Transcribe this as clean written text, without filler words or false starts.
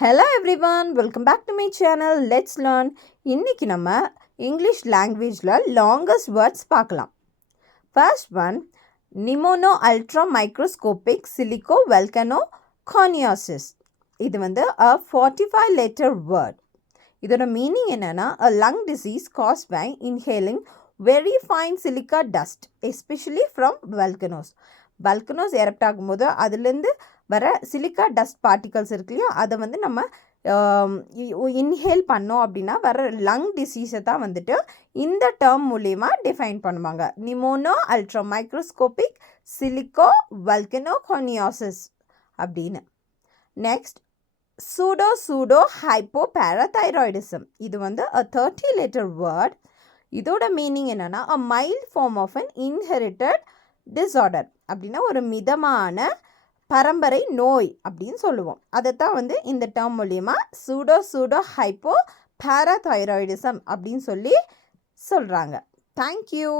Hello everyone, welcome back to my channel. Let's learn. இன்னைக்கு நம்ம English லாங்குவேஜில் longest words பார்க்கலாம். First one, pneumonoultramicroscopicsilicovolcanoconiosis. இது a 45 letter word. இதோட meaning என்னென்னா, a lung disease caused by inhaling very fine silica dust, especially from volcanoes. Volcanoes erupt ஆகும்போது அதுலேருந்து வர சிலிக்கா டஸ்ட் பார்ட்டிகல்ஸ் இருக்கு இல்லையா, அதை நம்ம இன்ஹேல் பண்ணோம் அப்படின்னா வர லங் டிசீஸை தான் இந்த டேர்ம் மூலயமா டிஃபைன் பண்ணுவாங்க. நிமோனோ அல்ட்ரா மைக்ரோஸ்கோபிக் சிலிக்கோ வல்கனோகானியாசிஸ் அப்படின்னு. Next, pseudo hypo parathyroidism. இது a 30 letter வேர்ட். இதோட மீனிங் என்னென்னா, a mild form of an inherited disorder. அப்படின்னா ஒரு மிதமான பரம்பரை நோய் அப்படின்னு சொல்லுவோம். அதைத்தான் இந்த டேர்ம் மூலியமாக சூடோ ஹைப்போ பேராதைராய்டிசம் அப்படின்னு சொல்கிறாங்க. தேங்க்யூ.